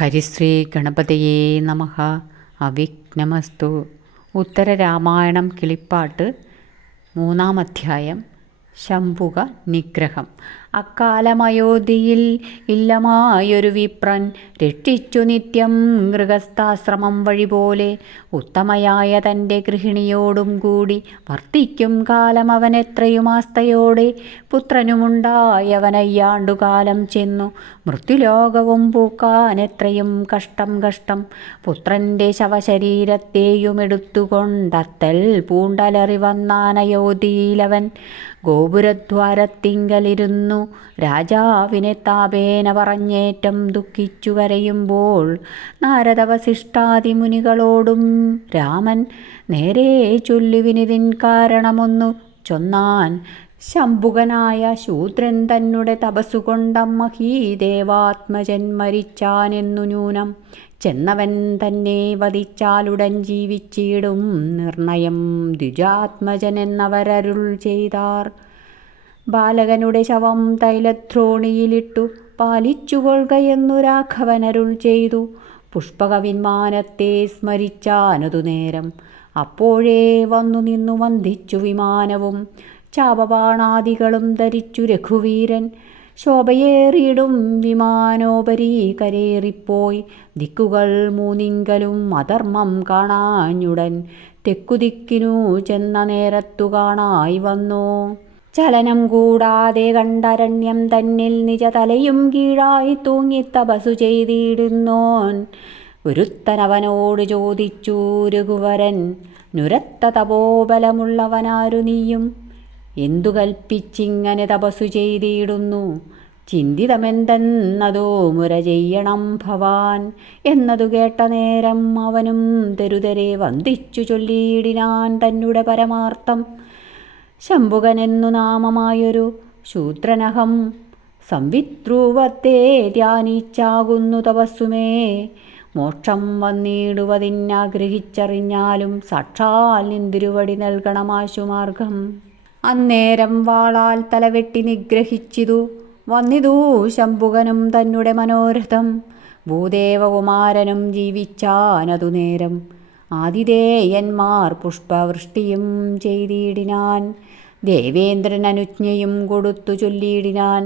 ഹരിശ്രീ ഗണപതയേ നമഃ. അവിഘ്നമസ്തു. ഉത്തരരാമായണം കിളിപ്പാട്ട് 3-ാം അധ്യായം. ശംഭുക നിഗ്രഹം. അക്കാലമയോധ്യയിൽ ഇല്ലമായൊരു വിപ്രൻ രക്ഷിച്ചു നിത്യം ഗൃഹസ്ഥാശ്രമം വഴിപോലെ ഉത്തമയായ തൻ്റെ ഗൃഹിണിയോടും കൂടി വർത്തിക്കും കാലം അവനെത്രയും ആസ്തയോടെ പുത്രനുമുണ്ടായവനയ്യാണ്ടുകാലം ചെന്നു മൃത്യുലോകവും പൂക്കാനെത്രയും കഷ്ടം. പുത്രൻ്റെ ശവശരീരത്തെയുമെടുത്തുകൊണ്ടത്തൽ പൂണ്ടലറി വന്നാനയോധ്യയിലവൻ ഗോപുരദ്വാരത്തിങ്കലിരുന്നു രാജാവിനെ താപേന പറഞ്ഞേറ്റം ദുഃഖിച്ചു കരയുമ്പോൾ നാരദവസിഷ്ഠാദിമുനികളോടും രാമൻ നേരെ ചൊല്ലുവിനിതിൻ കാരണമൊന്നു ചൊന്നാൻ. ശംഭുകനായ ശൂദ്രൻ തന്നെ തപസ്സുകൊണ്ടമ്മഹീദേവാത്മജൻ മരിച്ചാനെന്നു നൂനം ചെന്നവൻ തന്നെ വധിച്ചാലുടൻ ജീവിച്ചിടും നിർണയം ദ്വിജാത്മജൻ എന്നവരരുൾ ചെയ്താർ. ബാലകനുടെ ശവം തൈലദ്രോണിയിലിട്ടു പാലിച്ചുകൊള്ളുകയെന്നു രാഘവനരുൾ ചെയ്തു. പുഷ്പകവിമാനത്തെ സ്മരിച്ചാനതു നേരം അപ്പോഴേ വന്നു നിന്നു വന്ദിച്ചു വിമാനവും ചാപബാണാദികളും ധരിച്ചു രഘുവീരൻ. ശോഭയേറിയിടും വിമാനോപരി കരേറിപ്പോയി ദിക്കുകൾ മൂന്നിങ്കലും അധർമ്മം കാണാഞ്ഞുടൻ തെക്കുദിക്കിനു ചെന്ന നേരത്തു കാണായി വന്നു. ചലനം കൂടാതെ കണ്ടരണ്യം തന്നിൽ നിജതലയും കീഴായി തൂങ്ങി തപസ്സു ചെയ്തിടുന്നോൻ ഒരുത്തനവനോട് ചോദിച്ചു രഘുവരൻ, നുരത്ത തപോബലമുള്ളവനാരു നീയും? എന്തു കൽപ്പിച്ചിങ്ങനെ തപസ്സു ചെയ്തിടുന്നു? ചിന്തിതമെന്തെന്നതോ മുര ചെയ്യണം ഭവാൻ. എന്നതു കേട്ട നേരം അവനും തെരുതെരെ വന്ദിച്ചു ചൊല്ലിയിടിനാൻ തന്നെ പരമാർത്ഥം. ശംഭുകനെന്നു നാമമായൊരു ശൂദ്രനഹം സംവിദ്രൂപത്തെ ധ്യാനിച്ചാകുന്നു തപസ്സുമേ. മോക്ഷം വന്നിടുവതിനാഗ്രഹിച്ചറിഞ്ഞാലും സാക്ഷാൽ നിന്തിരുവടി നൽകണമാശുമാർഗം. അന്നേരം വാളാൽ തലവെട്ടി നിഗ്രഹിച്ചിതു വന്നിതു ശംഭുകനും തന്നെ മനോരഥം. ഭൂദേവകുമാരനും ജീവിച്ചാനതു നേരം ആതിഥേയന്മാർ പുഷ്പവൃഷ്ടിയും ചെയ്തിടിനാൻ. ദേവേന്ദ്രൻ അനുജ്ഞയും കൊടുത്തു ചൊല്ലിയിടിനാൻ,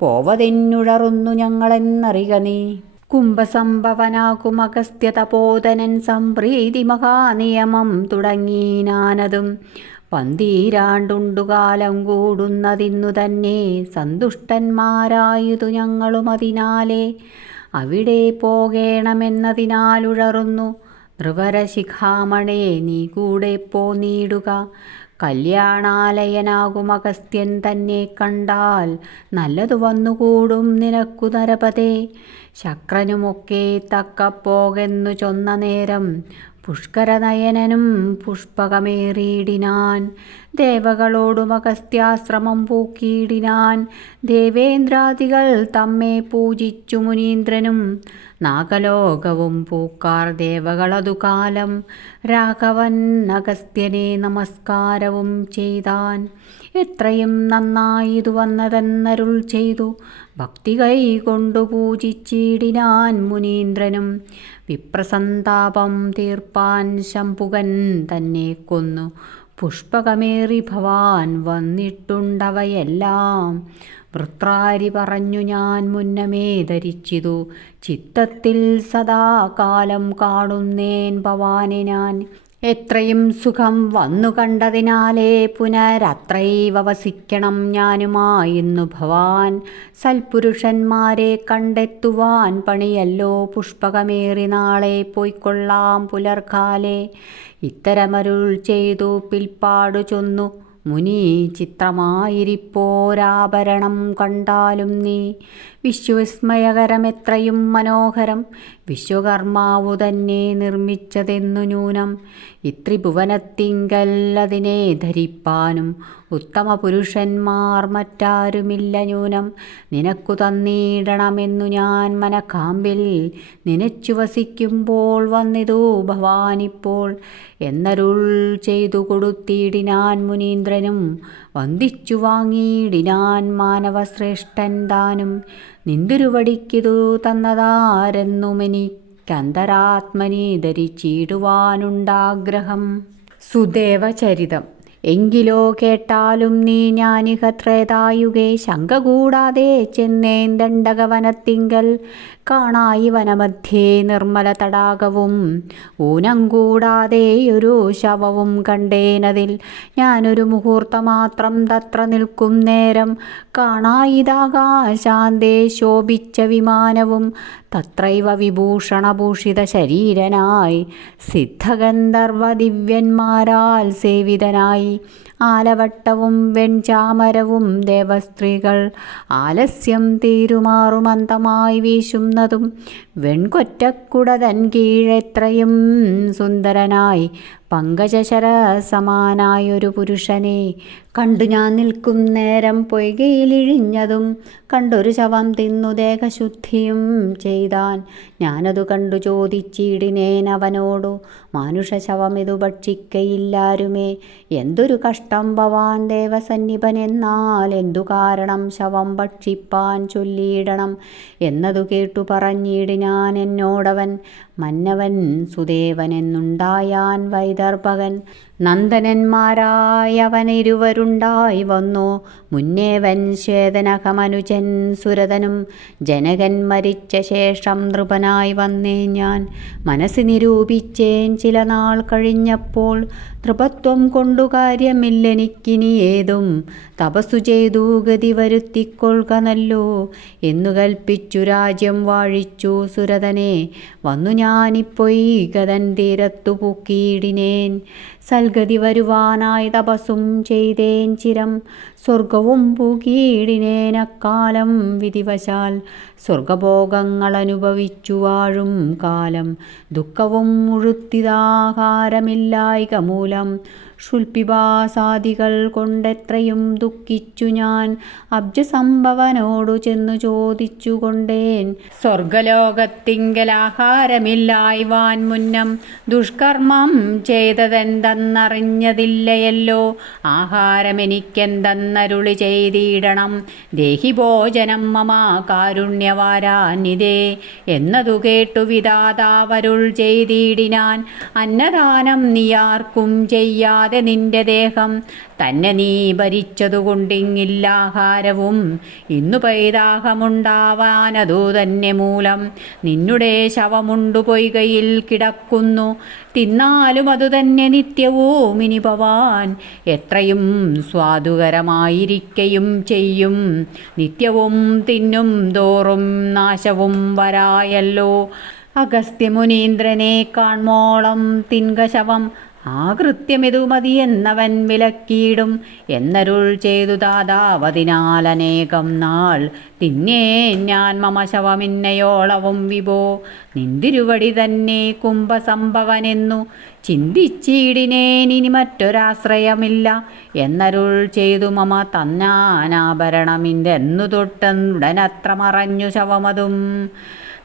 പോവതെന്നുഴറുന്നു ഞങ്ങളെന്നറിക നീ. കുംഭസംഭവനാകും അഗസ്ത്യ തപോധനൻ സംപ്രീതി മഹാനിയമം തുടങ്ങിനാനതും 12 കാലം കൂടുന്നതിന്നു തന്നെ സന്തുഷ്ടന്മാരായതു ഞങ്ങളും അതിനാലേ അവിടെ പോകേണമെന്നതിനാലുഴറുന്നു. നൃവരശിഖാമണേ നീ കൂടെ പോന്നിടുക. കല്യാണാലയനാകും അഗസ്ത്യൻ തന്നെ കണ്ടാൽ നല്ലതു വന്നുകൂടും നിനക്കു നരപതേ. ശക്രനുമൊക്കെ തക്കപ്പോകെന്നു ചൊന്ന നേരം പുഷ്കരനയനനും പുഷ്പകമേറിയിടിനാൻ. ദേവകളോടും അഗസ്ത്യാശ്രമം പൂക്കിയിടിനാൻ. ദേവേന്ദ്രാദികൾ തമ്മെ പൂജിച്ചു മുനീന്ദ്രനും നാഗലോകവും പൂക്കാർ ദേവകളതു കാലം. രാഘവൻ അഗസ്ത്യനെ നമസ്കാരവും ചെയ്താൻ. എത്രയും നന്നായിതു വന്നതെന്നരുൾ ചെയ്തു ഭക്തി കൈകൊണ്ടു പൂജിച്ചിടിനാൻ മുനീന്ദ്രനും. വിപ്രസന്താപം തീർപ്പാൻ ശംഭുകൻ തന്നെ കൊന്നു പുഷ്പകമേറി ഭവാൻ വന്നിട്ടുണ്ടവയെല്ലാം. വൃത്രാരി പറഞ്ഞു ഞാൻ മുന്നമേ ധരിച്ചിതു ചിത്തത്തിൽ സദാകാലം കാണുന്നേൻ ഭവാനെ ഞാൻ. എത്രയും സുഖം വന്നു കണ്ടതിനാലേ പുനരത്രൈവ വസിക്കണം ഞാനുമായിന്നു ഭവാൻ. സൽപുരുഷന്മാരെ കണ്ടെത്തുവാൻ പണിയല്ലോ പുഷ്പകമേറി നാളെ പോയിക്കൊള്ളാം പുലർക്കാലേ. ഇത്തരമരുൾ ചെയ്തു പിൽപ്പാടു ചൊന്നു മുനി, ചിത്രമായിരിപ്പോരാഭരണം കണ്ടാലും നീ. വിശ്വവിസ്മയകരമെത്രയും മനോഹരം വിശ്വകർമാവു തന്നെ നിർമ്മിച്ചതെന്നു നൂനം. ഇത്രിഭുവനത്തിങ്കൽ അതിനെ ധരിപ്പാനും ഉത്തമ പുരുഷന്മാർ മറ്റാരുമില്ല ന്യൂനം. നിനക്കു തന്നിടണമെന്നു ഞാൻ മനക്കാമ്പിൽ നനച്ചു വസിക്കുമ്പോൾ വന്നിതു ഭവാനിപ്പോൾ എന്നരുൾ ചെയ്തു കൊടുത്തിടിനാൻ മുനീന്ദ്രനും. വന്ദിച്ചു വാങ്ങിയിടിനാൻ മാനവശ്രേഷ്ഠൻ താനും. നിന്തിരുവടിക്കിതു തന്നതാരെന്നുമെനിക്കന്തരാത്മനി ധരിച്ചിടുവാനുണ്ടാഗ്രഹം. സുദേവചരിതം. എങ്കിലോ കേട്ടാലും നീ ഞാനിഹ ത്രേതായുഗേ ശങ്ക കൂടാതെ ചെന്നേൻ ദണ്ഡകവനത്തിങ്കൽ. കാണായി വനമധ്യേ നിർമ്മല തടാകവും ഊനം കൂടാതെയൊരു ശവവും കണ്ടേനതിൽ. ഞാനൊരു മുഹൂർത്തമാത്രം തത്ര നിൽക്കും നേരം കാണായിതാകാശാന്തേ ശോഭിച്ച വിമാനവും. തത്രൈവ വിഭൂഷണഭൂഷിത ശരീരനായി സിദ്ധഗന്ധർവ ദിവ്യന്മാരാൽ സേവിതനായി. ആലവട്ടവും വെൺചാമരവും ദേവസ്ത്രീകൾ ആലസ്യം തീരുമാറുമന്തമായി വീശുന്നതും. വെൺകൊറ്റക്കുടതൻ കീഴെത്രയും സുന്ദരനായി പങ്കജശരസമാനായൊരു പുരുഷനെ കണ്ടു ഞാൻ നിൽക്കും നേരം പൊയ്കയിലിഴിഞ്ഞതും. കണ്ടൊരു ശവം തിന്നു ദേഹശുദ്ധിയും ചെയ്താൻ. ഞാനതു കണ്ടു ചോദിച്ചിടിനേൻ അവനോടു, മാനുഷശവമിതു ഭക്ഷിക്കയില്ലാരുമേ. എന്തൊരു കഷ്ടം ഭവാൻ ദേവസന്നിപൻ, എന്നാൽ എന്തു കാരണം ശവം ഭക്ഷിപ്പാൻ ചൊല്ലിയിടണം എന്നതു കേട്ടു പറഞ്ഞിടിനാൻ എന്നോടവൻ. മന്നവൻ സുദേവനെന്നുണ്ടായാൻ വൈദർഭകൻ. നന്ദനന്മാരായവനിരുവരുണ്ടായി വന്നു. മുന്നേവൻ ശ്വേതനഖമനുജൻ സുരതനും. ജനകൻ മരിച്ച ശേഷം നൃപനായി വന്നേ ഞാൻ. മനസ്സി നിരൂപിച്ചേൻ ചില നാൾ കഴിഞ്ഞപ്പോൾ. നൃപത്വം കൊണ്ടു കാര്യമില്ലെനിക്കിനി ഏതും. തപസ്സു ചെയ്തു ഗതി വരുത്തിക്കൊള്ളുക നല്ലോ എന്നു കൽപ്പിച്ചു രാജ്യം വാഴിച്ചു സുരതനെ. വന്നു ഞാനിപ്പൊയ്കതൻ തീരത്തു പൂക്കിയിടിനേൻ. സൽഗതി വരുവാനായി തപസ്സും ചെയ്തേൻ ചിരം. സ്വർഗവും പൂക്കിയിടിനേൻ അക്കാലം വിധിവശാൽ. സ്വർഗഭോഗങ്ങളനുഭവിച്ചു വാഴും കാലം. ദുഃഖവും മുഴുത്തിതാഹാരമില്ലായ്ക മൂലം. ക്ഷുൽപിപാസാദികൾ കൊണ്ടെത്രയും ദുഃഖിച്ചു ഞാൻ. അബ്ജസംഭവനോടു ചെന്നു ചോദിച്ചു കൊണ്ടേൻ. സ്വർഗലോകത്തിങ്കലാഹാരമില്ലായ്വാൻ മുന്നം ദുഷ്കർമ്മം ചെയ്തതെന്തെന്നറിഞ്ഞതില്ലയല്ലോ. ആഹാരമെനിക്കെന്തെന്നരുളി ചെയ്തിടണം. ദേഹി ഭോജനം മമ കാരുണ്യവാരാനിതേ എന്നതു കേട്ടു വിധാതാവരുൾ ചെയ്തിടിനാൻ. അന്നദാനം നീയാർക്കും ചെയ്യാതെ നിന്റെ ദേഹം തന്നെ നീ ഭരിച്ചതുകൊണ്ടിങ്ങില്ലാഹാരവും. ഇന്നു പൈതാഹമുണ്ടാവാനതു തന്നെ മൂലം. നിന്നുടെ ശവമുണ്ടു പൊയ്കയിൽ കിടക്കുന്നു. തിന്നാലും അതുതന്നെ നിത്യവും ഇനി ഭവാൻ. എത്രയും സ്വാദുകരമായിരിക്കയും ചെയ്യും. നിത്യവും തിന്നും തോറും നാശവും വരായല്ലോ. അഗസ്ത്യമുനീന്ദ്രനെ കാൺമോളം തിൻക ശവം. ആകൃത്യമിതു മതിയെന്നവൻ വിലക്കിയിടും എന്നരുൾ ചെയ്തു ദാതാവതിനാൽ അനേകം നാൾ തിന്നേൻ ഞാൻ മമ ശവമിന്നയോളവും വിഭോ. നിന്തിരുവടി തന്നെ കുംഭസംഭവനെന്നു ചിന്തിച്ചിടിനേൻ. ഇനി മറ്റൊരാശ്രയമില്ല എന്നരുൾ ചെയ്തു മമ തന്നാനാഭരണമിന്തെന്നു തൊട്ടുടനത്ര മറഞ്ഞു ശവമതും.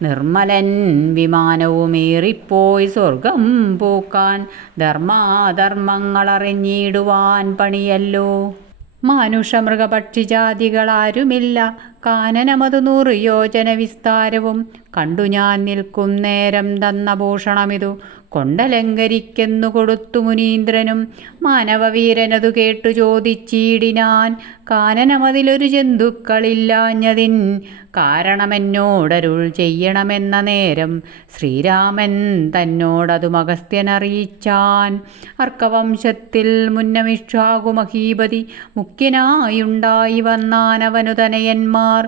നിർമ്മലൻ വിമാനവുമേറിപ്പോയി സ്വർഗം പൂക്കാൻ. ധർമാധർമ്മങ്ങളറിഞ്ഞിടുവാൻ പണിയല്ലോ. മാനുഷമൃഗപക്ഷിജാതികളാരുമില്ല. കാനനമതു 100 യോജന വിസ്താരവും. കണ്ടു ഞാൻ നിൽക്കും നേരം തന്ന ഭൂഷണമിതു കൊണ്ടലങ്കരിക്കെന്നു കൊടുത്തു മുനീന്ദ്രനും. മാനവവീരനതു കേട്ടു ചോദിച്ചിടിനാൻ. കാനനമതിലൊരു ജന്തുക്കളില്ലാഞ്ഞതിൻ കാരണമെന്നോടരുൾ ചെയ്യണമെന്ന നേരം. ശ്രീരാമൻ തന്നോടതും അഗസ്ത്യനറിയിച്ചാൻ. അർക്കവംശത്തിൽ മുന്നമിക്ഷാകു മഹീപതി മുഖ്യനായുണ്ടായി വന്നാനവനു തനയന്മാർ.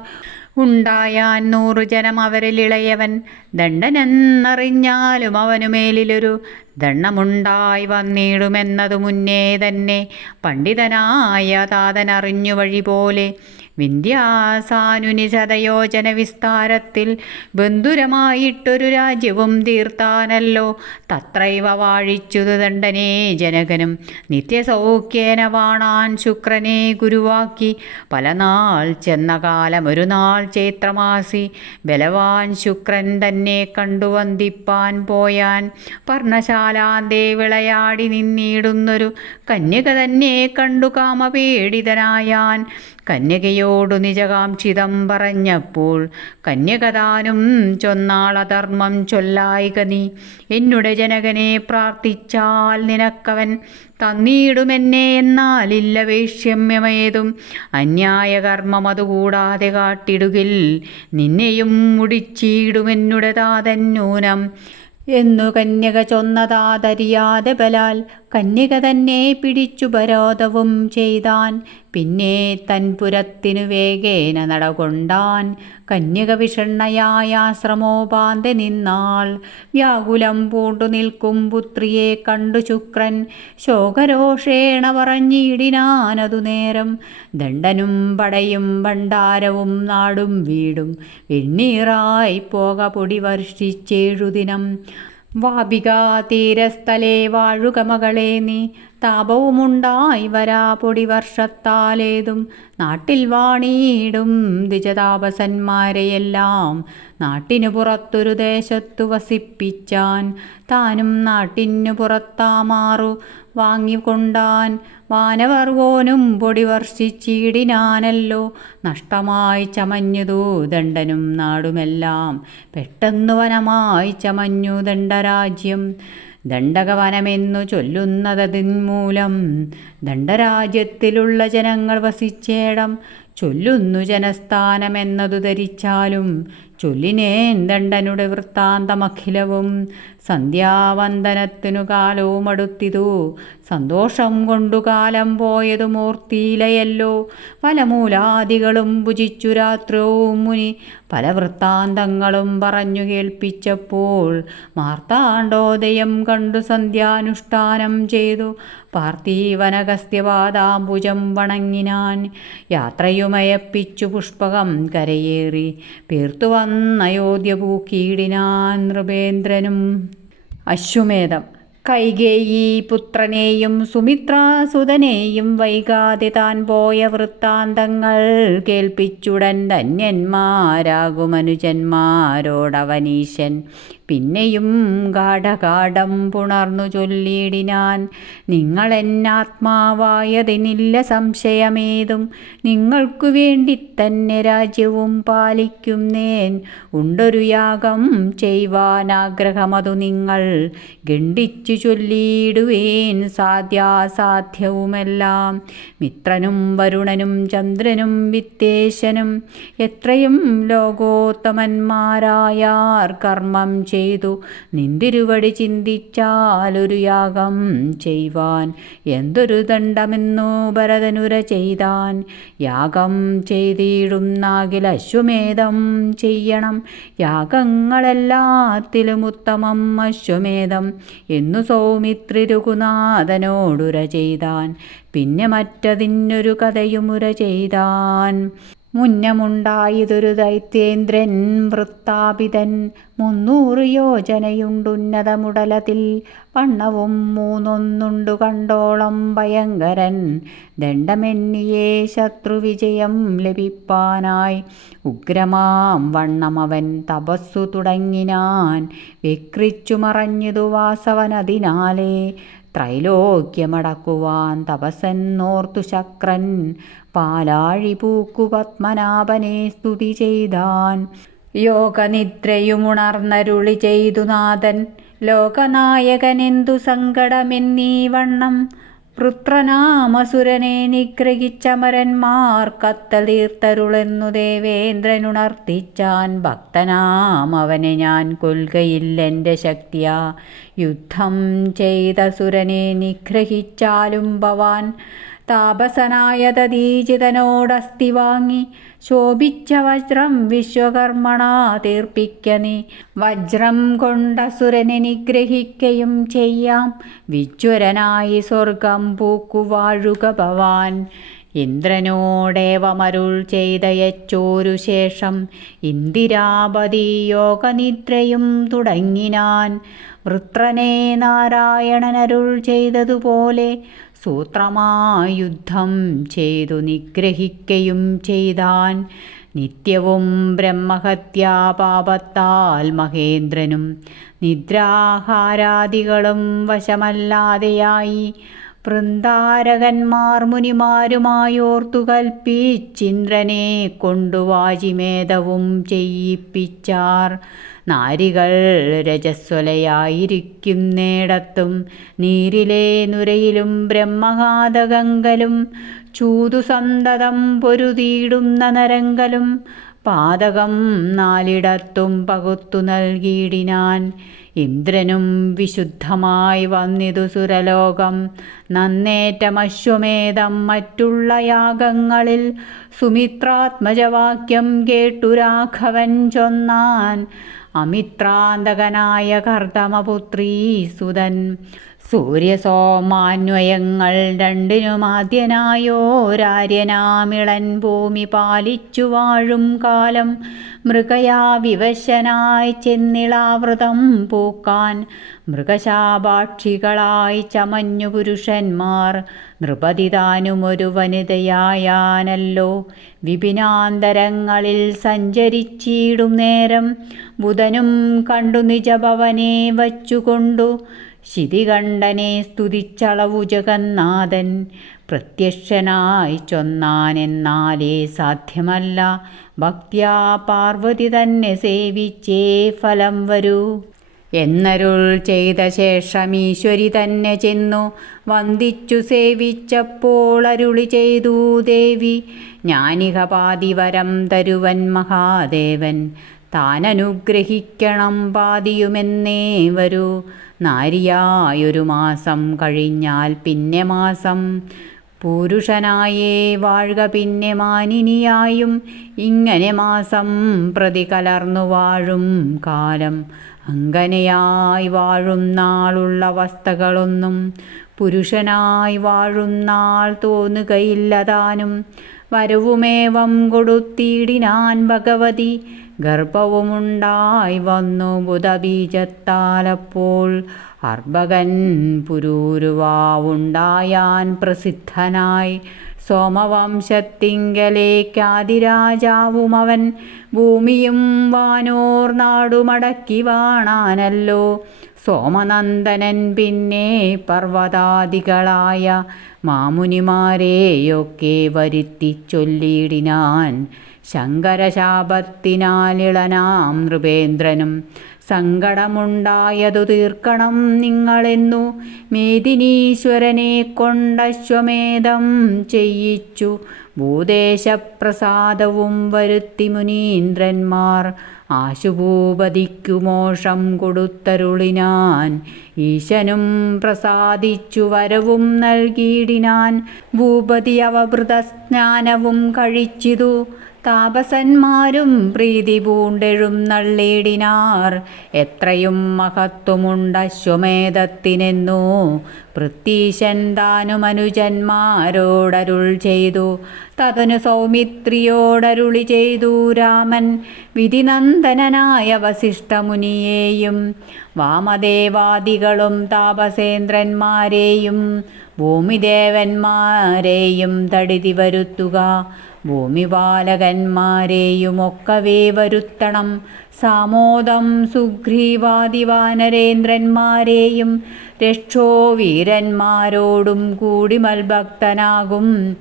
ഉണ്ടായാൻ 100 ജനം അവരിലിളയവൻ. ദണ്ഡനെന്നറിഞ്ഞാലും അവനു മേലിലൊരു ദണ്ണമുണ്ടായി വന്നിടുമെന്നതു മുന്നേ തന്നെ പണ്ഡിതനായ താതനറിഞ്ഞു വഴി പോലെ. വിന്ധ്യാസാനുനി ശതയോജന വിസ്താരത്തിൽ ബന്ധുരമായിട്ടൊരു രാജ്യവും തീർത്താനല്ലോ തത്രൈവ വാഴിച്ചുതു ദണ്ഡനെ ജനകനും നിത്യസൗഖ്യേന വാണാൻ ശുക്രനെ ഗുരുവാക്കി പല നാൾ ചെന്ന കാലം ഒരു നാൾ ചൈത്രമാസി ബലവാൻ ശുക്രൻ തന്നെ കണ്ടു വന്ദിപ്പാൻ പോയാൻ പർണശാലാന്തേ വിളയാടി നിന്നിടുന്നൊരു കന്യക തന്നെ കണ്ടു കാമപീഡിതനായാൻ കന്യകയോടു നിജകാംക്ഷിതം പറഞ്ഞപ്പോൾ കന്യകതാനും ചൊന്നാളധർമ്മം ചൊല്ലായിക നീ എന്നുടെ ജനകനെ പ്രാർത്ഥിച്ചാൽ നിനക്കവൻ തന്നീടുമെന്നെ എന്നാലില്ല വേഷ്യമേതും അന്യായകർമ്മം അതുകൂടാതെ കാട്ടിടുകിൽ നിന്നെയും മുടിച്ചിടുമെന്നുടെ താതന്നൂനം എന്നു കന്യക ചൊന്നതാതറിയാതെ ബലാൽ കന്യക തന്നെ പിടിച്ചു പരോധവും ചെയ്താൻ പിന്നെ തൻ പുരത്തിനു വേഗേന നടകൊണ്ടാൻ കന്യക വിഷണ്ണയായ ആശ്രമോപാന്തെ നിന്നാൾ വ്യാകുലം പൂണ്ടു നിൽക്കും പുത്രിയെ കണ്ടു ശുക്രൻ ശോകരോഷേണ പറഞ്ഞിടിനാനതു നേരം ദണ്ഡനും പടയും ഭണ്ഡാരവും നാടും വീടും വെണ്ണീറായി പോക പൊടി വർഷിച്ചേഴുദിനം വാപികാ തീരസ്ഥലേ വാഴുക മകളെ നീ താപവുമുണ്ടായി വരാ പൊടി വർഷത്താലേതും നാട്ടിൽ വാണിയിടും ദ്വിജതാപസന്മാരെയെല്ലാം നാട്ടിനു പുറത്തൊരു ദേശത്തു വസിപ്പിച്ചാൻ താനും നാട്ടിനു പുറത്താമാറു വാങ്ങിക്കൊണ്ടാൻ വാനവർഗോനും പൊടി വർഷിച്ചിടിനാനല്ലോ നഷ്ടമായി ചമഞ്ഞുതു ദണ്ഡനും നാടുമെല്ലാം പെട്ടെന്നു വനമായി ചമഞ്ഞു ദണ്ഡരാജ്യം ദണ്ഡകവനമെന്നു ചൊല്ലുന്നതതിന്മൂലം ദണ്ഡരാജ്യത്തിലുള്ള ജനങ്ങൾ വസിച്ചേടം ചൊല്ലുന്നു ജനസ്ഥാനമെന്നതു ധരിച്ചാലും ചൊല്ലിനേൻ ദണ്ഡനുടെ വൃത്താന്തമഖിലവും സന്ധ്യാവന്ദനത്തിനു കാലവും അടുത്തിതു സന്തോഷം കൊണ്ടു കാലം പോയതു മൂർത്തിയിലയല്ലോ ഫലമൂലാദികളും ഭുജിച്ചു രാത്രവും മുനി പല വൃത്താന്തങ്ങളും പറഞ്ഞു കേൾപ്പിച്ചപ്പോൾ മാർത്താണ്ഡോദയം കണ്ടു സന്ധ്യാനുഷ്ഠാനം ചെയ്തു പാർത്ഥീവനഗസ്ത്യപാദാംബുജം വണങ്ങിനാൻ യാത്രയുമയപ്പിച്ചു പുഷ്പകം കരയേറി പേർത്തു വന്നയോധ്യ പൂക്കീടിനാൻ നൃപേന്ദ്രനും അശ്വമേധം കൈകേയി പുത്രനെയും സുമിത്രാസുതനെയും വൈകാതെ താൻ പോയ വൃത്താന്തങ്ങൾ കേൾപ്പിച്ചുടൻ ധന്യന്മാരാകുമനുജന്മാരോടവനീശൻ പിന്നെയും ഗാഠഗാഠം പുണർന്നു ചൊല്ലിയിടിനാൻ നിങ്ങളെന്നാത്മാവായതിനില്ല സംശയമേതും നിങ്ങൾക്കു വേണ്ടി തന്നെ രാജ്യവും പാലിക്കുന്നേൻ ഉണ്ടൊരു യാഗം ചെയ്യുവാനാഗ്രഹമതു നിങ്ങൾ ഗണ്ഡിച്ചു ചൊല്ലിയിടുവേൻ സാധ്യാസാധ്യവുമെല്ലാം മിത്രനും വരുണനും ചന്ദ്രനും വിത്തേശനും എത്രയും ലോകോത്തമന്മാരായാർ കർമ്മം ചെയ്തു നിന്തിരുവടി ചിന്തിച്ചാലൊരു യാഗം ചെയ്യുവാൻ എന്തൊരു ദണ്ഡമെന്നു ഭരതനുര ചെയ്താൻ യാഗം ചെയ്തിടുന്നാകിൽ അശ്വമേധം ചെയ്യണം യാഗങ്ങളെല്ലാത്തിലും ഉത്തമം അശ്വമേധം എന്നു സൗമിത്രി രഘുനാഥനോടുര ചെയ്താൻ പിന്നെ മറ്റതിനൊരു കഥയുമുര ചെയ്താൻ മുന്നമുണ്ടായതൊരു ദൈത്യേന്ദ്രൻ വൃത്താപിതൻ 300 യോജനയുണ്ടുന്നതമുടലത്തിൽ വണ്ണവും 3 കണ്ടോളം ഭയങ്കരൻ ദണ്ഡമെന്നിയെ ശത്രുവിജയം ലഭിപ്പാനായി ഉഗ്രമാം വണ്ണമവൻ തപസ്സു തുടങ്ങിനാൻ വിക്രിച്ചു മറഞ്ഞതു വാസവനതിനാലേ ത്രൈലോക്യമടക്കുവാൻ തപസ്സെന്നോർത്തു ശക്രൻ പാലാഴി പൂക്കു പത്മനാഭനെ സ്തുതി ചെയ്താൻ യോഗനിദ്രയുമുണർന്നരുളി ചെയ്തു നാഥൻ ലോകനായകനെന്തു സങ്കടമെന്നീ വണ്ണം പുത്രനാമസുരനെ നിഗ്രഹിച്ചമരന്മാർ കത്തൽ തീർത്തരുളെന്നു ദേവേന്ദ്രനുണർത്തിച്ചാൻ ഭക്തനാമവനെ ഞാൻ കൊൽകയില്ലെൻ്റെ ശക്തിയാ യുദ്ധം ചെയ്ത സുരനെ നിഗ്രഹിച്ചാലും ഭവാൻ താപസനായ തദീചിതനോടസ്തി വാങ്ങി ശോഭിച്ച വജ്രം വിശ്വകർമ്മണ തീർപ്പിക്ക നീ വജ്രം കൊണ്ടസുരനെ നിഗ്രഹിക്കയും ചെയ്യാം വിജ്വരനായി സ്വർഗം പൂക്കുവാഴുക ഭവാൻ ഇന്ദ്രനോടേവമരുൾ ചെയ്തയച്ചോരു ശേഷം ഇന്ദിരാപതി യോഗനിദ്രയും തുടങ്ങിനാൻ. വൃത്രനെ നാരായണനരുൾ ചെയ്തതുപോലെ സൂത്രമായി യുദ്ധം ചെയ്തു നിഗ്രഹിക്കയും ചെയ്താൻ. നിത്യവും ബ്രഹ്മഹത്യാപാപത്താൽ മഹേന്ദ്രനും നിദ്രാഹാരാദികളും വശമല്ലാതെയായി. വൃന്ദാരകന്മാർ മുനിമാരുമായോർത്തു കൽപ്പിച്ചിന്ദ്രനെ കൊണ്ടു വാജിമേധവും ചെയ്യിപ്പിച്ചാർ. നാരികൾ രജസ്വലയായിരിക്കുന്നേടത്തും നീരിലെ നുരയിലും ബ്രഹ്മഘാതകങ്കലും ചൂതു സന്തതം പൊരുതിയിടുന്ന നരങ്കലും പാതകം നാലിടത്തും പകുത്തു നൽകിയിടിനാൻ. ഇന്ദ്രനും വിശുദ്ധമായി വന്നിതു സുരലോകം നന്നേറ്റമശ്വമേധം മറ്റുള്ള യാഗങ്ങളിൽ. സുമിത്രാത്മജവാക്യം കേട്ടു രാഘവൻ ചൊന്നാൻ. അമിത്രാന്തകനായ കർദമപുത്രീസുതൻ സൂര്യസോമാന്വയങ്ങൾ രണ്ടിനുമാദ്യനായോരാര്യനാമിളൻ ഭൂമി പാലിച്ചു വാഴും കാലം മൃഗയാ വിവശനായി ചെന്നിളാവൃതം പൂക്കാൻ. മൃഗശാപാക്ഷികളായി ചമഞ്ഞു പുരുഷന്മാർ. നൃപതിതാനുമൊരു വനിതയായാനല്ലോ വിപിനാന്തരങ്ങളിൽ സഞ്ചരിച്ചിടും നേരം. ബുധനും കണ്ടു നിജഭവനെ വച്ചുകൊണ്ടു ശിതികണ്ഠനെ സ്തുതിച്ചളവു ജഗന്നാഥൻ. പ്രത്യക്ഷനായി ചൊന്നാനെന്നാലേ സാധ്യമല്ല ഭക്ത്യാ പാർവതി തന്നെ സേവിച്ചേ ഫലം വരൂ എന്നരുൾ ചെയ്ത ശേഷം ഈശ്വരി തന്നെ ചെന്നു വന്ദിച്ചു സേവിച്ചപ്പോൾ അരുളി ചെയ്തു ദേവി. ജ്ഞാനിക പാതിവരം തരുവൻ മഹാദേവൻ താനനുഗ്രഹിക്കണം പാതിയുമെന്നേ വരൂ. നാരിയായൊരു മാസം കഴിഞ്ഞാൽ പിന്നെ മാസം പുരുഷനായേ വാഴുക പിന്നെ മാനിനിയായും. ഇങ്ങനെ മാസം പ്രതി കലർന്നു വാഴും കാലം അങ്കനെയായി വാഴും നാളുള്ള അവസ്ഥകളൊന്നും പുരുഷനായി വാഴും നാൾ തോന്നുകയില്ലതാനും. വരവുമേവം കൊടുത്തിടിനാൻ ഭഗവതി. ഗർഭവുമുണ്ടായി വന്നു ബുധബീജത്താലപ്പോൾ. അർഭകൻ പുരൂരുവാവുണ്ടായാൻ പ്രസിദ്ധനായി. സോമവംശത്തിങ്കലേക്കാദിരാജാവുമവൻ. ഭൂമിയും വാനോർ നാടുമടക്കി വാണാനല്ലോ സോമനന്ദനൻ. പിന്നെ പർവ്വതാദികളായ മാമുനിമാരെയൊക്കെ വരുത്തി ചൊല്ലിയിടിനാൻ. ശങ്കരശാപത്തിനാലിളനാം നൃപേന്ദ്രനും സങ്കടമുണ്ടായതു തീർക്കണം നിങ്ങളെന്നു മേദിനീശ്വരനെ കൊണ്ടശ്വമേധം ചെയ്യിച്ചു. ഭൂദേശപ്രസാദവും വരുത്തി മുനീന്ദ്രന്മാർ. ആശുഭൂപതിക്കു മോക്ഷം കൊടുത്തരുളിനാൻ. ഈശനും പ്രസാദിച്ചു വരവും നൽകിയിടിനാൻ. ഭൂപതി അവഭൃത സ്നാനവും കഴിച്ചിതു. താപസന്മാരും പ്രീതി പൂണ്ടെഴും നള്ളിയിടിനാർ. എത്രയും മഹത്വമുണ്ടശ്വമേധത്തിനെന്നു പൃഥ്വീശൻ താനും അനുജന്മാരോടരുൾ ചെയ്തു. തതനു സൗമിത്രിയോടരുളി ചെയ്തു രാമൻ. വിധിനന്ദനായ വസിഷ്ഠമുനിയെയും വാമദേവാദികളും താപസേന്ദ്രന്മാരെയും ഭൂമിദേവന്മാരെയും തടിതി വരുത്തുക. ഭൂമിപാലകന്മാരെയുമൊക്കവേ വരുത്തണം. സാമോദം സുഗ്രീവാദിവാനരേന്ദ്രന്മാരെയും രക്ഷോ വീരന്മാരോടും കൂടി മൽഭക്തനാകും.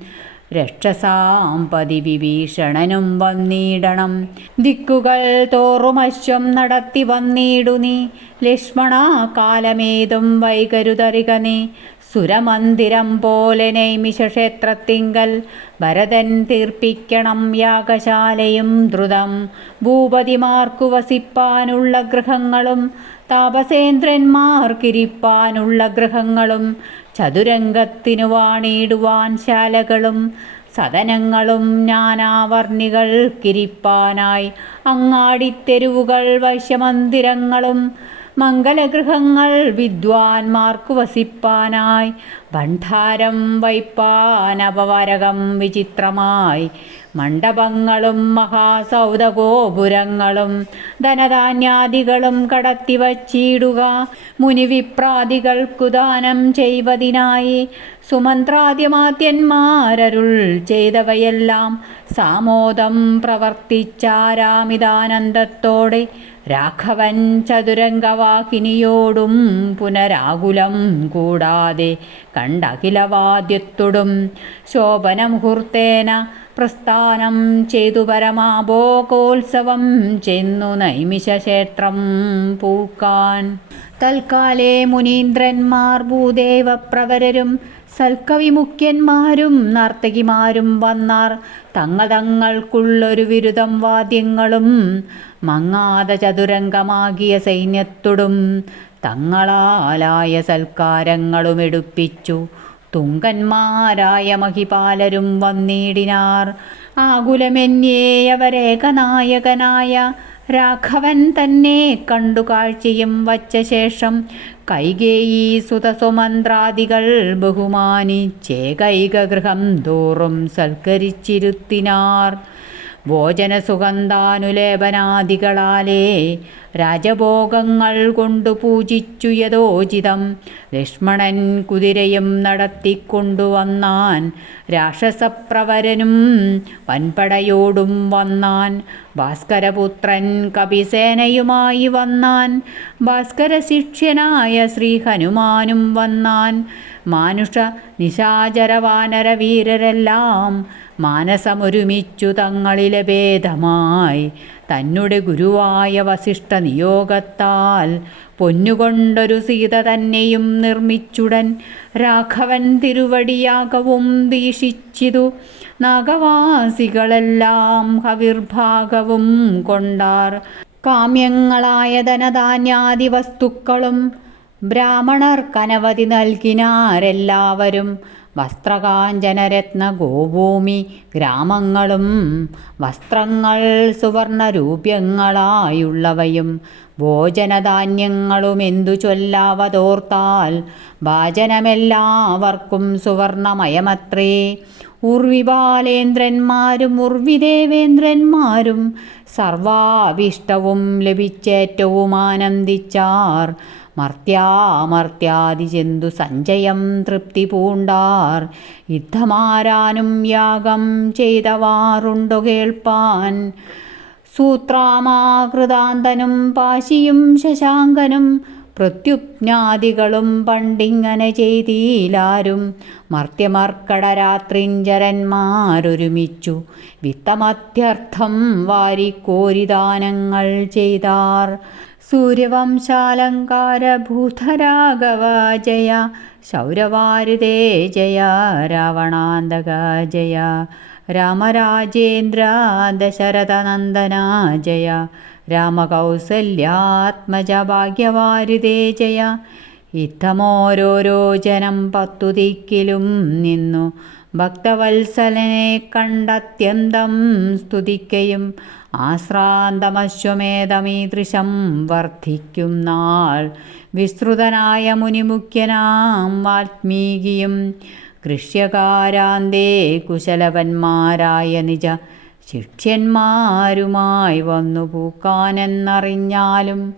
രക്ഷസാംപതി വിഭീഷണനും വന്നിടണം. ദിക്കുകൾ തോറും അശ്വം നടത്തി വന്നിടു നീ. ലക്ഷ്മണ കാലമേതും വൈകരുതറിക നീ. സുരമന്ദിരം പോലെ നൈമിഷക്ഷേത്രത്തിങ്കൽ ഭരതൻ തീർപ്പിക്കണം യാഗശാലയും ദ്രുതം. ഭൂപതിമാർക്കു വസിപ്പാനുള്ള ഗൃഹങ്ങളും താപസേന്ദ്രന്മാർക്കിരിപ്പാനുള്ള ഗൃഹങ്ങളും ചതുരംഗത്തിനു വാണിടുവാൻ ശാലകളും സദനങ്ങളും നാനാവർണികൾക്കിരിപ്പാനായി അങ്ങാടിത്തെരുവുകൾ വൈശ്യമന്ദിരങ്ങളും മംഗലഗൃഹങ്ങൾ വിദ്വാൻമാർക്കു വസിപ്പാനായി, ഭണ്ഡാരം വയ്പ്പാനപവരകം വിചിത്രമായി, മണ്ഡപങ്ങളും മഹാസൗധഗോപുരങ്ങളും ധനധാന്യാദികളും കടത്തിവച്ചിടുക. മുനിവിപ്രാദികൾക്കു ദാനം ചെയ്വതിനായി സുമന്ത്രാദ്യമാത്യന്മാരരുൾ ചെയ്തവയെല്ലാം സാമോദം പ്രവർത്തിച്ചാരാമിതാനന്ദത്തോടെ. രാഘവൻ ചതുരംഗവാഹിനിയോടും പുനരാകുലം കൂടാതെ കണ്ടഖിലവാദ്യത്തോടും ശോഭനമുഹൂർത്തേന പ്രസ്ഥാനം ചെയ്തു പരമാഭോഗോത്സവം ചെന്നു നൈമിഷക്ഷേത്രം പൂക്കാൻ. തൽക്കാലേ മുനീന്ദ്രന്മാർ ഭൂദേവപ്രവരരും സൽക്കവിമുഖ്യന്മാരും നർത്തകിമാരും വന്നാർ. തങ്ങൾക്കുള്ളൊരു വിരുദം വാദ്യങ്ങളും മങ്ങാത ചതുരംഗമാകിയ സൈന്യത്തോടും തങ്ങളാലായ സൽക്കാരങ്ങളും എടുപ്പിച്ചു. തുങ്കന്മാരായ മഹിപാലരും വന്നിടിനാർ. ആകുലമെന്യേയവരേകനായകനായ രാഘവൻ തന്നെ കണ്ടു കാഴ്ചയും വച്ച ശേഷം കൈകേയീ സുതസുമന്ത്രാദികൾ ബഹുമാനിച്ചേകൈകഗൃഹം തോറും സൽക്കരിച്ചിരുത്തിനാർ. ഭോജനസുഗന്ധാനുലേപനാദികളാലേ രാജഭോഗങ്ങൾ കൊണ്ടു പൂജിച്ചു യഥോചിതം. ലക്ഷ്മണൻ കുതിരയും നടത്തിക്കൊണ്ടുവന്നാൻ. രാക്ഷസപ്രവരനും വൻപടയോടും വന്നാൻ. ഭാസ്കരപുത്രൻ കപിസേനയുമായി വന്നാൻ. ഭാസ്കരശിക്ഷ്യനായ ശ്രീ ഹനുമാനും വന്നാൻ. മാനുഷ നിശാചരവാനരവീരരെല്ലാം മാനസമൊരുമിച്ചു തങ്ങളിലെ ഭേദമായി തന്നെ ഗുരുവായ വസിഷ്ഠ നിയോഗത്താൽ പൊന്നുകൊണ്ടൊരു സീത തന്നെയും നിർമ്മിച്ചുടൻ രാഘവൻ തിരുവടിയാകവും വീക്ഷിച്ചിതു. നാഗവാസികളെല്ലാം ഹവിർഭാഗവും കൊണ്ടാർ. കാമ്യങ്ങളായ ധനധാന്യാദി വസ്തുക്കളും ബ്രാഹ്മണർക്കനവധി നൽകിനാരെല്ലാവരും. വസ്ത്രകാഞ്ചനരത്ന ഗോഭൂമി ഗ്രാമങ്ങളും വസ്ത്രങ്ങൾ സുവർണരൂപ്യങ്ങളായുള്ളവയും ഭോജനധാന്യങ്ങളും എന്തു ചൊല്ലാവതോർത്താൽ ഭാജനമെല്ലാവർക്കും സുവർണമയമത്രേ. ഉർവിബാലേന്ദ്രന്മാരും ഉർവിദേവേന്ദ്രന്മാരും സർവാഭീഷ്ടവും ലഭിച്ചേറ്റവും ആനന്ദിച്ചാർ. മർത്യാമർത്യാദി ചെന്തു സഞ്ചയം തൃപ്തി പൂണ്ടാർ. യുദ്ധമാരാനും യാഗം ചെയ്തവാറുണ്ടു കേൾപ്പാൻ. സൂത്രാമാകൃതാന്തനും പാശിയും ശശാങ്കനും പ്രത്യുജ്ഞാദികളും പണ്ടിങ്ങനെ ചെയ്തീലാരും. മർത്യമർക്കടരാത്രിഞ്ചരന്മാരൊരുമിച്ചു വിത്തമത്യർത്ഥം വാരിക്കോരിദാനങ്ങൾ ചെയ്താർ. സൂര്യവംശാലങ്കാരഭൂതരാഘവ ജയ, ശൗരവാരിതേ ജയ, രാവണാന്തക ജയ, രാമരാജേന്ദ്ര ദശരഥനന്ദന ജയ, രാമകൗസല്യാത്മജ ഭാഗ്യവാരിതേ ജയ. ഇത്തമോരോരോ ജനം 10 ദിക്കിലും നിന്നു ഭക്തവത്സലനെ കണ്ടത്യന്തം സ്തുതിക്കയും ആശ്രാന്തമശ്വമേധമീദൃശം വർദ്ധിക്കും നാൾ. വിസ്തൃതനായ മുനിമുഖ്യനാം വാൽമീകിയും ഗൃഷ്യകാരാന്തേ കുശലവന്മാരായ നിജ ശിഷ്യന്മാരുമായി വന്നു പൂക്കാനെന്നറിഞ്ഞാലും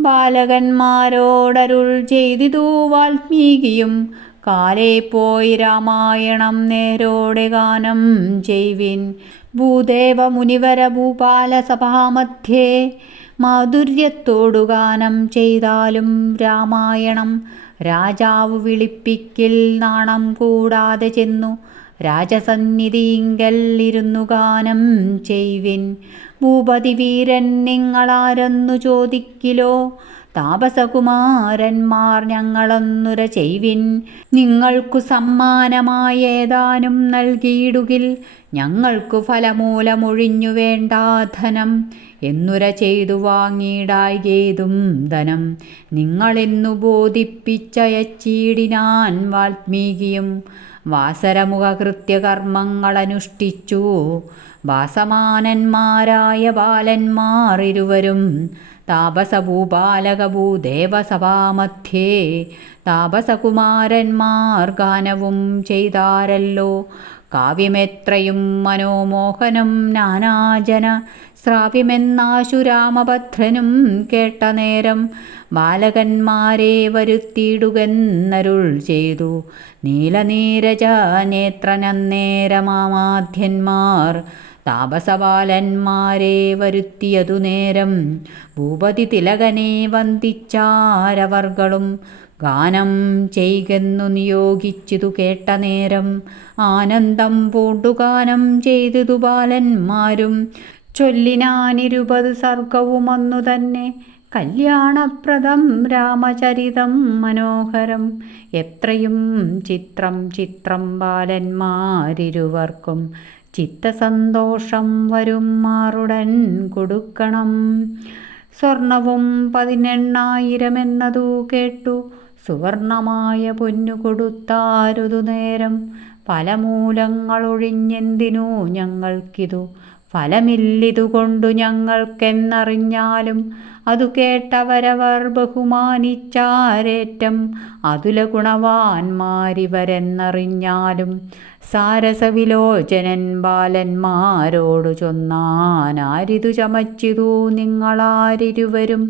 ബാലകന്മാരോടരുൾ ചെയ്തിതു വാൽമീകിയും. കാലേ പോയി രാമായണം നേരോടെ ഗാനം ചെയ്വിൻ. ഭൂദേവ മുനിവര ഭൂപാല സഭാമധ്യേ മാധുര്യത്തോടു ഗാനം ചെയ്താലും രാമായണം രാജാവ് വിളിപ്പിക്കിൽ നാണം കൂടാതെ ചെന്നു രാജസന്നിധിയിങ്കൽ ഇരുന്നു ഗാനം ചെയ്വിൻ. ഭൂപതി വീരൻ നിങ്ങളാരെന്നു ചോദിക്കിലോ, താപസകുമാരന്മാർ ഞങ്ങളൊന്നുര ചെയ്വിൻ. നിങ്ങൾക്കു സമ്മാനമായി ഏതാനും നൽകിയിടുകിൽ ഞങ്ങൾക്കു ഫലമൂലമൊഴിഞ്ഞു വേണ്ടാ ധനം. എന്നുര ചെയ്തു വാങ്ങിയിടായ്കേതും ധനം നിങ്ങളെന്നു ബോധിപ്പിച്ചയച്ചീടിനാൻ വാൽമീകിയും. വാസരമുഖ കൃത്യകർമ്മങ്ങളനുഷ്ഠിച്ചു ഭാസമാനന്മാരായ ബാലന്മാർ ഇരുവരും താപസഭൂപാലകഭൂദേവസഭാമധ്യേ താപസകുമാരന്മാർ ഗാനവും ചെയ്താരല്ലോ. കാവ്യമെത്രയും മനോമോഹനം നാനാജന ശ്രാവ്യമെന്നാശു രാമഭദ്രനും കേട്ട നേരം ബാലകന്മാരെ വരുത്തിയിടുകെന്നരുൾ ചെയ്തു. നീലനീരജ നേത്രനന്നേരമാമാധ്യന്മാർ താപസബാലന്മാരെ വരുത്തിയതു നേരം ഭൂപതി തിലകനെ വന്ദിച്ചാരവർകളും ഗാനം ചെയ്തെന്നു നിയോഗിച്ചിതു കേട്ട നേരം ആനന്ദം പൂണ്ടു ഗാനം ചെയ്തിതു ബാലന്മാരും ചൊല്ലിനാനിരുപത് സർഗവും അന്നു തന്നെ. കല്യാണപ്രദം രാമചരിതം മനോഹരം എത്രയും ചിത്രം ചിത്രം ബാലന്മാരിരുവർക്കും ചിത്തസന്തോഷം വരും മാറുടൻ കൊടുക്കണം. സ്വർണവും 18,000 എന്നതു കേട്ടു സുവർണമായ പൊന്നു കൊടുത്താരുതു നേരം. ഫലമൂലങ്ങളൊഴിഞ്ഞെന്തിനു ഞങ്ങൾക്കിതു ഫലമില്ലിതുകൊണ്ടു ഞങ്ങൾക്കെന്നറിഞ്ഞാലും അതു കേട്ടവരവർ ബഹുമാനിച്ചാരേറ്റം അതുല ഗുണവാന്മാരിവരെന്നറിഞ്ഞാലും. സാരസവിലോചനൻ ബാലന്മാരോടു ചൊന്നാനാരിതു ചമച്ചിതു നിങ്ങളാരിരുവരും.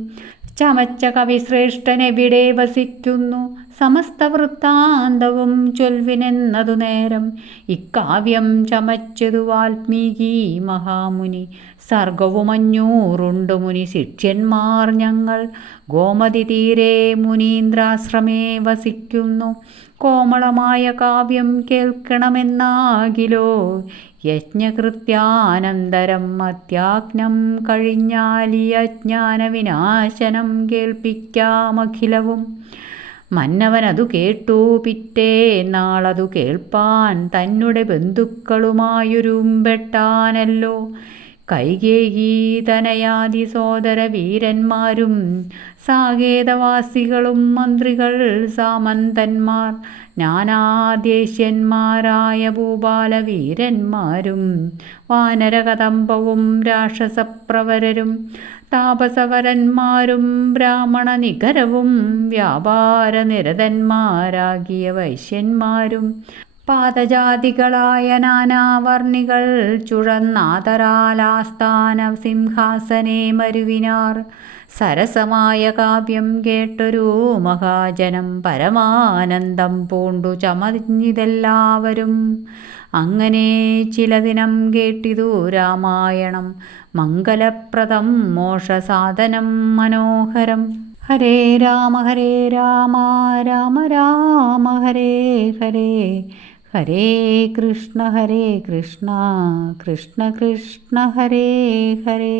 ചമച്ച കവിശ്രേഷ്ഠനെവിടെ വസിക്കുന്നു സമസ്ത വൃത്താന്തവും ചൊൽവിനെന്നതു നേരം. ഇക്കാവ്യം ചമച്ചതു വാൽമീകി മഹാമുനി സർഗവും 500 മുനി ശിഷ്യന്മാർ ഞങ്ങൾ. ഗോമതി തീരെ മുനീന്ദ്രാശ്രമേ വസിക്കുന്നു. കോമളമായ കാവ്യം കേൾക്കണമെന്നാകിലോ യജ്ഞകൃത്യാനന്തരം അത്യാജ്ഞം കഴിഞ്ഞാൽ ഈ അജ്ഞാനവിനാശനം കേൾപ്പിക്കാമഖിലവും. മന്നവനതു കേട്ടു പിറ്റേന്നാളതു കേൾപ്പാൻ തന്നെ ബന്ധുക്കളുമായൊരുമ്പെട്ടാനല്ലോ. കൈകേയീ തനയാദി സോദര വീരന്മാരും സാകേതവാസികളും മന്ത്രികൾ സാമന്തന്മാർ നാനാദേശന്മാരായ ഭൂപാലവീരന്മാരും വാനരകദംബവും രാക്ഷസപ്രവരരും താപസവരന്മാരും ബ്രാഹ്മണ നികരവും വ്യാപാരനിരതന്മാരാകിയ വൈശ്യന്മാരും പാദജാതികളായ നാനാവർണികൾ ചുഴന്നാതരാലാസ്ഥാന സിംഹാസനേ മരുവിനാർ. സരസമായ കാവ്യം കേട്ടൊരു മഹാജനം പരമാനന്ദം പൂണ്ടു ചമഞ്ഞിതെല്ലാവരും. അങ്ങനെ ചില ദിനം കേട്ടിതു രാമായണം മംഗലപ്രദം മോക്ഷസാധനം മനോഹരം. ഹരേ രാമ രാമ രാമ ഹരേ ഹരേ ഹരേ കൃഷ്ണ കൃഷ്ണ കൃഷ്ണ ഹരേ ഹരേ.